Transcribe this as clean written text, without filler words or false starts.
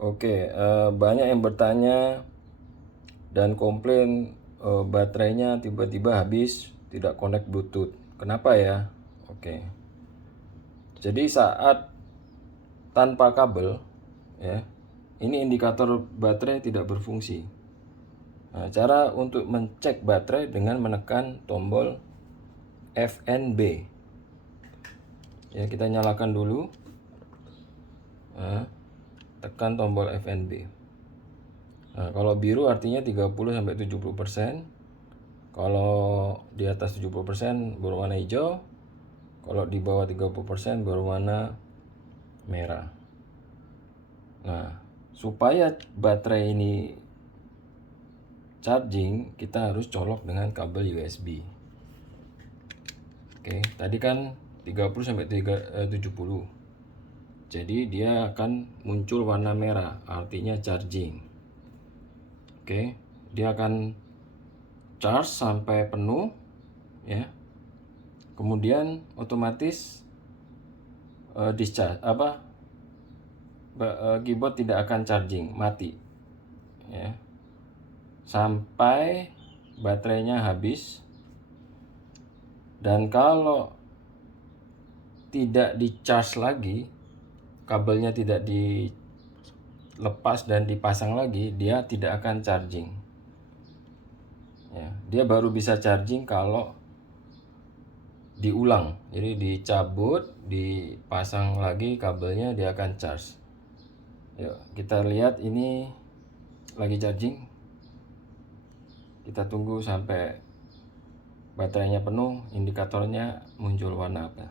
Oke, banyak yang bertanya dan komplain baterainya tiba-tiba habis, tidak connect Bluetooth. Kenapa ya? Oke. Jadi saat tanpa kabel, ya, ini indikator baterai tidak berfungsi. Nah, cara untuk mencek baterai dengan menekan tombol FNB. Ya, kita nyalakan dulu. Nah, tekan tombol FNB. Nah, kalau biru artinya 30-70%. Kalau di atas 70% berwarna hijau. Kalau di bawah 30% berwarna merah. Nah, supaya baterai ini charging, kita harus colok dengan kabel USB. Oke, tadi kan 30-70. Jadi dia akan muncul warna merah, artinya charging. Oke, dia akan charge sampai penuh, ya. Kemudian otomatis discharge keyboard tidak akan charging, mati, ya, sampai baterainya habis. Dan kalau tidak di charge lagi, kabelnya tidak dilepas dan dipasang lagi, dia tidak akan charging, ya. Dia baru bisa charging kalau diulang, jadi dicabut, dipasang lagi kabelnya, dia akan charge. Yuk kita lihat, ini lagi charging. Kita tunggu sampai baterainya penuh, indikatornya muncul warna apa.